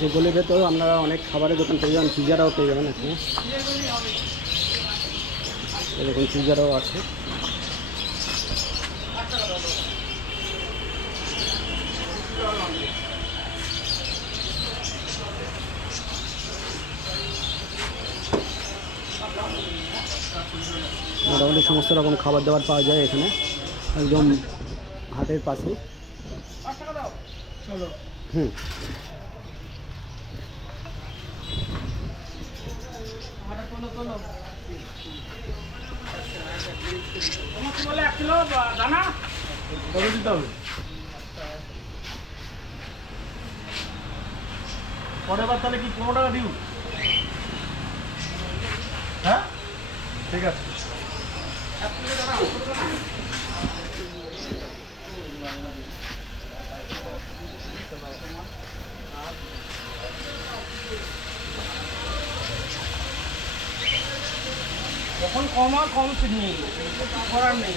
যে গলির ভেতর আপনারা অনেক খাবারের দোকান পেয়ে যাবেন, পিজারাও পেয়ে যাবেন এখানে। এরকম পিজারাও আছে। মোটামুটি সমস্ত রকম খাবার দাবার পাওয়া যায় এখানে, একদম হাটের পাশে। হুম, দিতে হবে পরের বার তাহলে কি 15 টাকা দিও? হ্যাঁ ঠিক আছে। যখন কম হয় কম নিয়ে করার নেই।